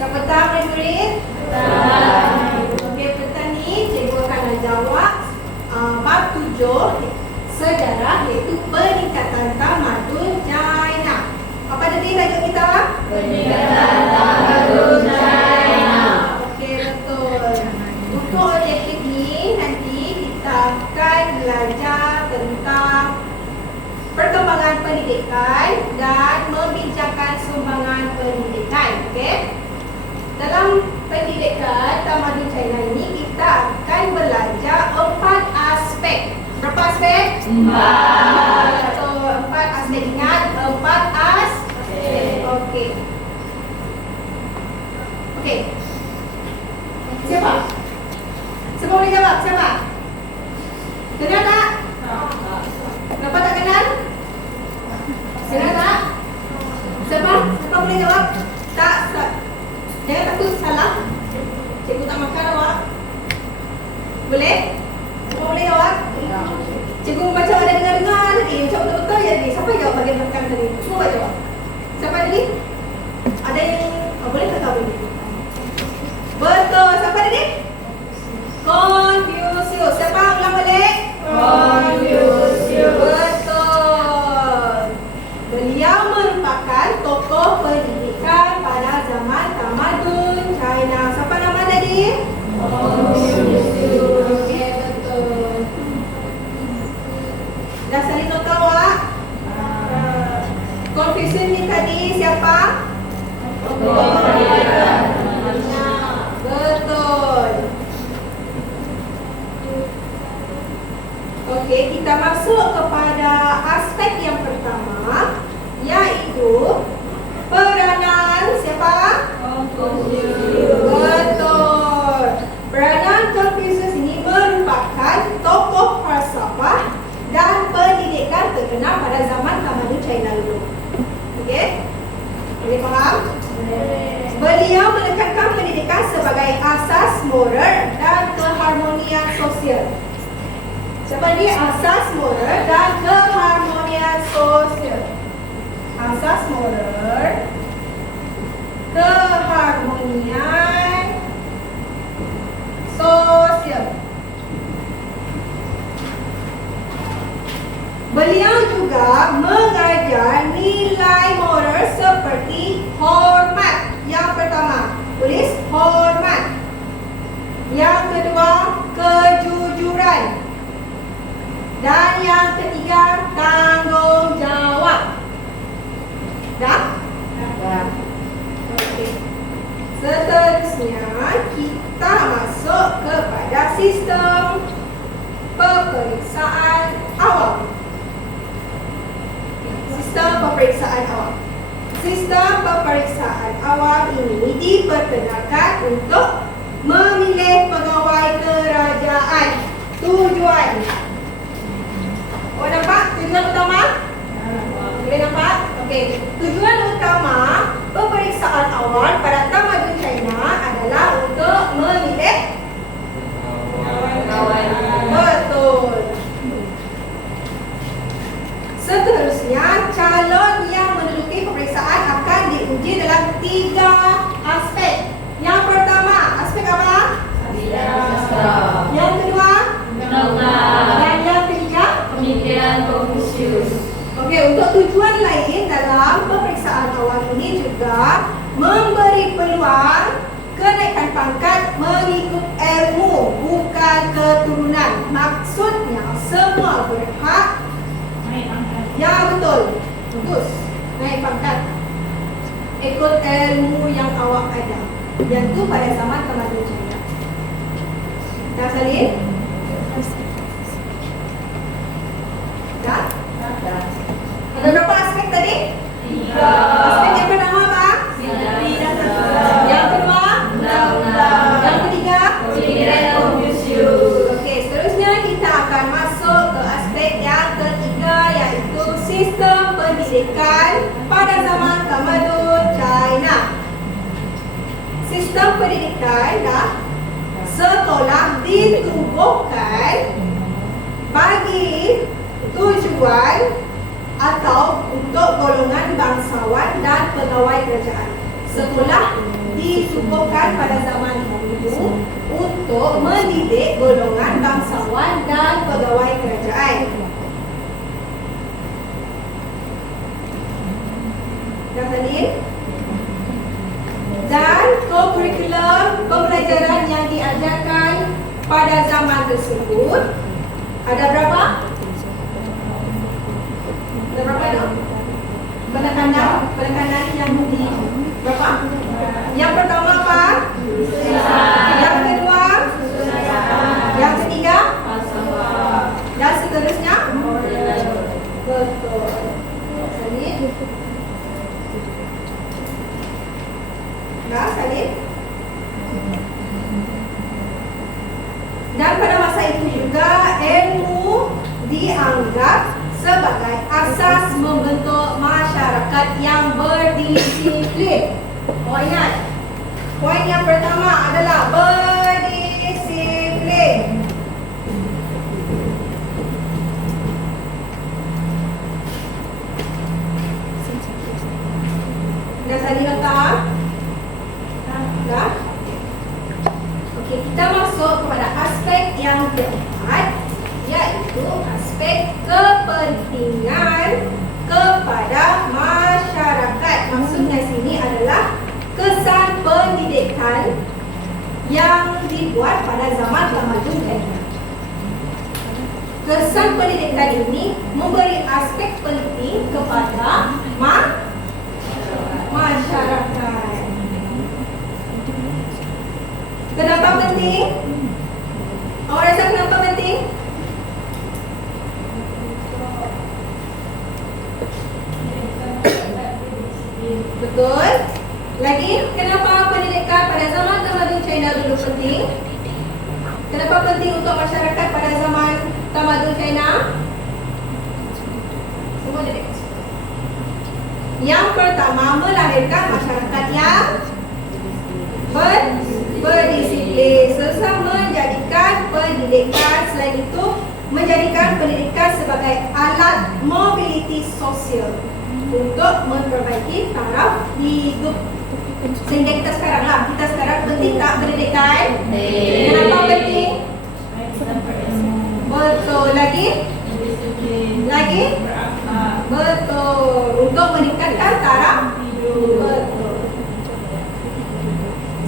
Siapa tahu murid-murid? Okey, petang ni cikgu akan jawab bab 7 sejarah, iaitu peningkatan tamadun China. Apa tadi tajuk kita? Peningkatan tamadun China. Okey, betul. Untuk objektif ni nanti kita akan belajar tentang perkembangan pendidikan dan membincangkan sumbangan pendidikan. Okey. Dalam pendidikan tamadun China ini kita akan belajar 4 aspek. Berapa aspek? 4. So, 4 aspek. Ingat, 4 aspek. Okey. Okey. Siapa? Siapa boleh jawab? Siapa? Kenal tak? Kenapa tak kenal? Kenal tak? Siapa? Siapa boleh jawab? Tak. Jangan takut salah. Cikgu tak makan awak. Boleh? Siapa boleh jawab? Cikgu macam ada dengar-dengar tadi. Macam betul-betul je tadi. Siapa jawab bagian belakang tadi? Semua jawab. Siapa tadi? Ada yang boleh tak tahu ni? Betul. Siapa tadi? Confucius. Siapa ulang balik? Confucius. Betul. Beliau merupakan tokoh pendidikan pada zaman tamadun China. Siapa nama tadi? Confucius. Okey, betul. Dah saling tahu awak? Confucius ni tadi siapa? Betul. Okey, kita masuk kepada aspek yang pertama, iaitu peranan siapa? Betul. Peranan Confucius ini merupakan tokoh falsafah dan pendidikan terkenal pada zaman tamadun China dulu. Okey? Boleh faham? Beliau menekankan pendidikan sebagai asas moral dan keharmonian sosial. Siapa ni? Asas moral dan keharmonian sosial. Asas moral, keharmonian sosial. Beliau juga mengajar nilai moral seperti hormat. Yang pertama, tulis hormat. Yang kedua, kejujuran. Dan yang ketiga, tanggungjawab. Dah? Dah. Okey. Seterusnya, kita masuk kepada sistem peperiksaan awam. Sistem peperiksaan awam. Sistem peperiksaan awam ini diperkenalkan untuk memilih pegawai kerajaan. Tujuan. Oh, nampak tujuan utama? Boleh nampak? Okey. Tujuan utama peperiksaan awal pada tamadun China adalah untuk memilih betul. Seterusnya, calon yang menduduki peperiksaan akan diuji dalam 3 aspek. Yang pertama, aspek apa? Yang kedua? Dan yang ketiga? Pemikiran Confucius. Okey, untuk tujuan lain dalam peperiksaan awal ini juga memberi peluang kenaikan pangkat mengikut ilmu, bukan keturunan. Maksudnya semua berhak. Ya, betul. Bagus. Naik pangkat ikut ilmu yang awak ada. Yang tu pada zaman tamadun China. Dah salin? Dah? Ada berapa aspek tadi? 3. Aspek yang pertama apa? Yang kedua? Yang ketiga? Pemikiran Confucius. Okey, seterusnya kita akan masuk ke aspek yang ketiga, iaitu sistem pendidikan pada zaman tamadun China. Sistem pendidikan dah sekolah ditubuhkan bagi tujuan atau untuk golongan bangsawan dan pegawai kerajaan. Sekolah disuguhkan pada zaman dahulu untuk mendidik golongan bangsawan dan pegawai kerajaan. Dah tadi? Dan kurikulum pembelajaran yang diajarkan pada zaman tersebut ada berapa? Ada berapa itu? Penekanan yang di berapa? Yang pertama apa? Yang kedua? Yang ketiga? Dan seterusnya? Betul. Salib. Dah, salib. Dan pada masa itu juga ilmu dianggap sebagai asas membentuk masyarakat yang berdisiplin. Oh, ingat, poin yang pertama adalah berdisiplin. Dah tadi letak? Dah? Okey, kita masuk kepada aspek yang keempat, iaitu aspek kepentingan kepada masyarakat. Maksudnya sini adalah kesan pendidikan yang dibuat pada zaman tamadun China. Kesan pendidikan ini memberi aspek penting kepada masyarakat. Kenapa penting? Awak rasa kenapa penting? Betul. Lagi, kenapa pendidikan pada zaman tamadun China dulu penting? Kenapa penting untuk masyarakat pada zaman tamadun China? Semua dekat. Yang pertama, melahirkan masyarakat yang berdisiplin. Serta menjadikan pendidikan, selain itu menjadikan pendidikan sebagai alat mobiliti sosial untuk memperbaiki taraf hidup. Sehingga kita sekarang penting tak pendidikan? Kenapa penting? Betul. Lagi? Betul. Untuk meningkatkan taraf hidup. Betul.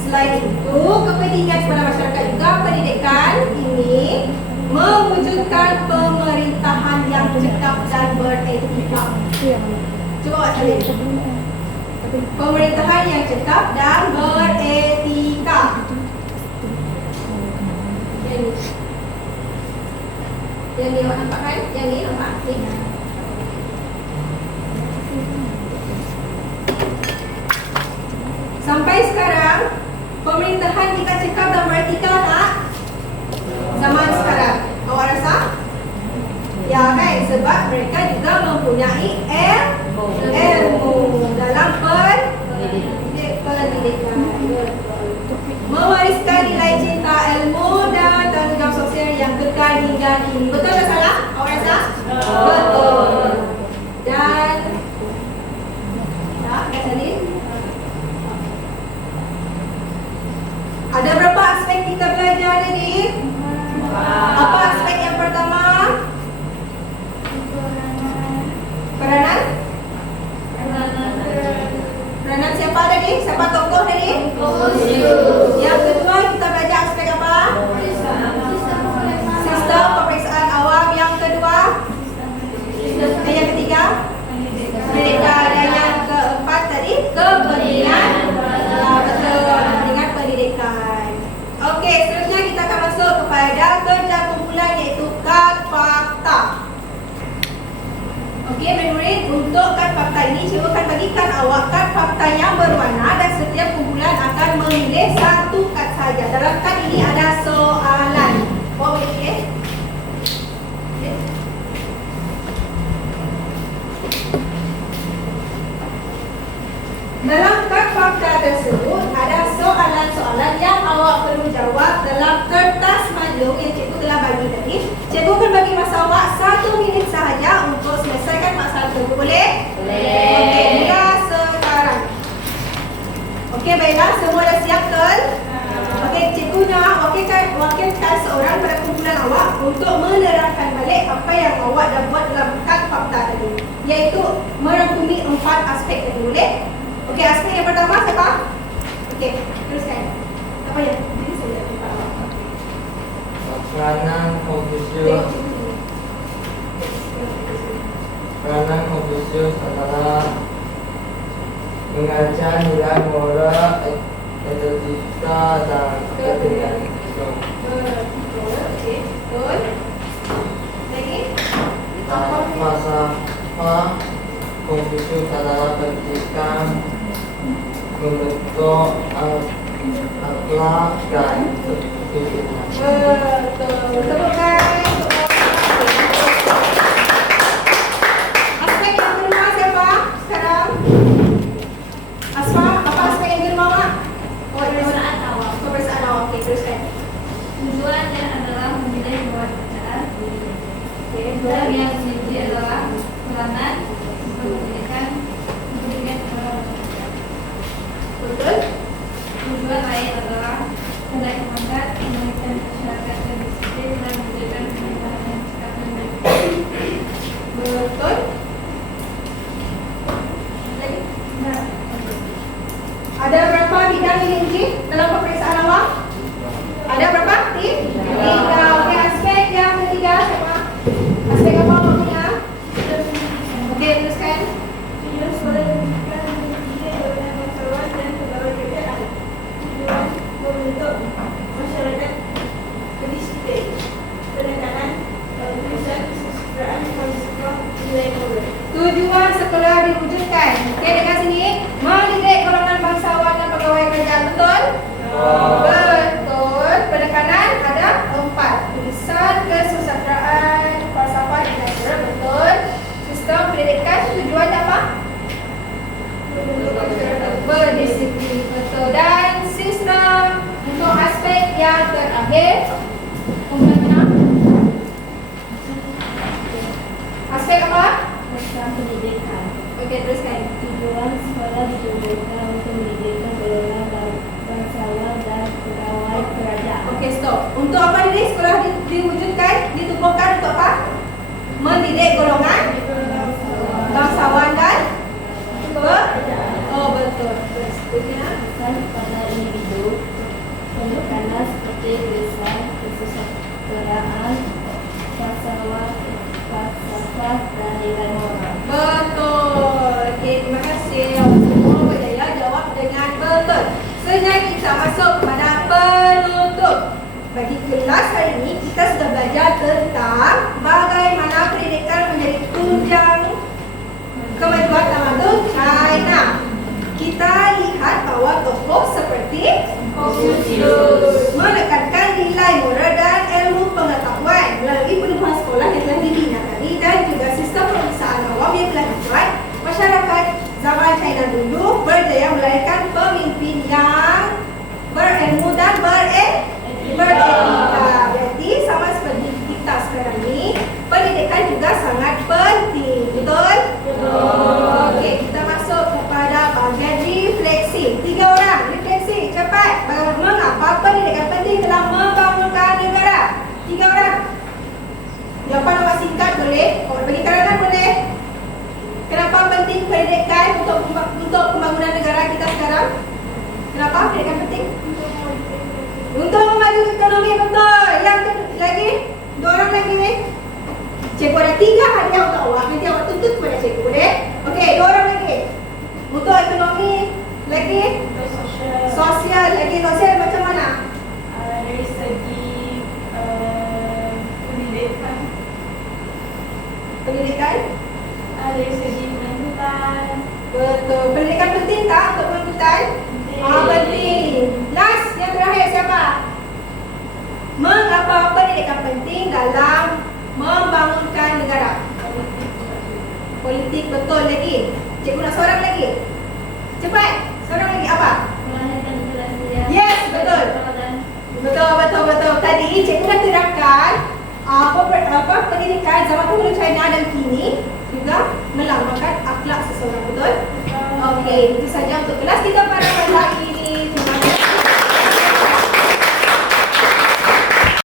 Selain itu, kepentingan kepada masyarakat juga pendidikan ini mewujudkan pemerintahan yang cekap dan beretika. Cuba awak salin. Pemerintahan yang cekap dan beretika. Yang ni awak nampak kan? Yang ni nampak? Sampai sekarang, pemerintahan kita cekap dan beretika tak? Zaman sekarang. Awak rasa? Ya kan? Sebab mereka juga mempunyai ilmu dalam pendidikan. Mewariskan nilai cinta, ilmu dan tanggungjawab sosial yang kekal hingga kini. Betul atau salah? Awak rasa? Betul. Dan tak, kat sini. Ada berapa aspek kita belajar tadi? Apa aspek yang pertama? Peranan? Peranan siapa tadi? Siapa tokoh tadi? Yang kedua kita belajar aspek apa? Sistem peperiksaan awam. Yang kedua? Dan yang ketiga? Pendidikan. Dan yang keempat tadi? Kepentingan. Betul, kepentingan pendidikan. Okey, seterusnya kita akan masuk kepada kerja kumpulan, iaitu kad fakta. Okey, murid-murid, untuk kad fakta ini cikgu akan bagikan awak kad fakta yang berwarna dan setiap kumpulan akan siap betul? Okey, cikgunya wakilkan seorang pada kumpulan awak untuk menerangkan balik apa yang awak dah buat dalam kad fakta tadi, iaitu merangkumi 4 aspek tadi. Boleh? Okey, aspek yang pertama siapa? Okey, teruskan. Apa yang? Jadi saya dah lupa awak. Peranan Konfusius. Peranan Konfusius adalah mengajar nilai moral, etika, dan kebenaran. Betul. Okey, betul. Lagi? Falsafah Konfusius adalah pendidikan membentuk akhlak dan kebijakan. Betul. Tepukkan. Aspek yang kedua siapa sekarang? Asma, apa aspek yang kedua awak? Oh, Pemeriksaan awak. pemeriksaan awak. Okey, teruskan. Tujuannya adalah menilai bahwa bacaan Okey, dan betul. yang diuji adalah peranan pendidikan Betul. tujuan lain adalah hendak mengangkat menjadikan masyarakat yang disiplin dan menjadikan pemerintahan yang sehat dan baik. Betul. Lagi? Nah, Ada berapa bidang yang diuji dalam pemeriksaan awak? Ada berapa? Tiga. Okey, aspek yang ketiga siapa? Aspek apa awak punya? Okey, teruskan. tujuan sekolah pendidikan mendidik golongan bangsawan dan pegawai kerajaan. Tujuan membentuk masyarakat berdisiplin, penekanan tulisan kesejahteraan falsafah nilai moral. Tujuan sekolah diwujudkan. Okey, dekat sini mendidik golongan bangsawan dan pegawai kerajaan. Betul? Betul. Penekanan ada 4. Tulisan, kesejahteraan, falsafah dan moral. Betul. Sistem pendidikan tujuannya apa? Berdisiplin. Betul. Dan sistem untuk aspek yang terakhir. Umumnya aspek apa? Tentang pendidikan. Okey, teruskan. Tujuan sekolah ditujukan untuk mendidikkan golongan bangsawan dan pegawai kerajaan. Okey, stop. Untuk apa ini sekolah diwujudkan? Ditubuhkan untuk apa? Mendidik golongan bangsawan dan Oh, betul. Seterusnya. Pesan kepada individu, penekanan seperti tulisan, kesejahteraan, falsafah dan nilai moral. Betul. Okey, terima kasih. Semua berjaya jawab dengan betul. Sekarang kita masuk kepada penutup. Bagi kelas hari ini, kita sudah belajar tentang bagaimana pendidikan menjadi tunjang kemajuan tamadun China. Kita lihat bahwa tokoh seperti Konfusius menekankan nilai moral dan ilmu pengetahuan melalui penubuhan sekolah yang telah dibina tadi dan juga sistem pemeriksaan awam yang telah dibuat. Masyarakat zaman China dulu berjaya melahirkan pemimpin yang berilmu dan beretika. Berarti sama seperti kita sekarang ini, pendidikan juga sangat penting. Betul? Okey, kita masuk kepada bahagian refleksi. 3 orang refleksi cepat. Mengapa pendidikan penting dalam membangunkan negara? 3 orang. Jawapan awak singkat boleh? Awak bagi karangan boleh? Kenapa penting pendidikan untuk pembangunan negara kita sekarang? Kenapa pendidikan penting? Untuk memajukan ekonomi, betul. Yang lagi? 2 orang lagi ni. Cikgu ada 3 hadiah untuk awak. Nanti awak tuntut kepada cikgu, boleh? Okey, 2 orang lagi. Untuk ekonomi lagi? Sosial lagi. Sosial macam mana? dari segi pendidikan, Pendidikan? dari segi pendidikan. Betul. Pendidikan penting tak untuk pendidikan? Penting. Last, yang terakhir siapa? Mengapa pendidikan penting dalam membangunkan negara? Politik, betul lagi. Cikgu nak seorang lagi. Cepat. Seorang lagi apa? Melahirkan generasi yang Yes, betul. dan Betul. Tadi cikgu dah terangkan apa pendidikan zaman dahulu China dan kini juga melambangkan akhlak seseorang, betul? Okey, itu saja untuk kelas kita pada hari ini.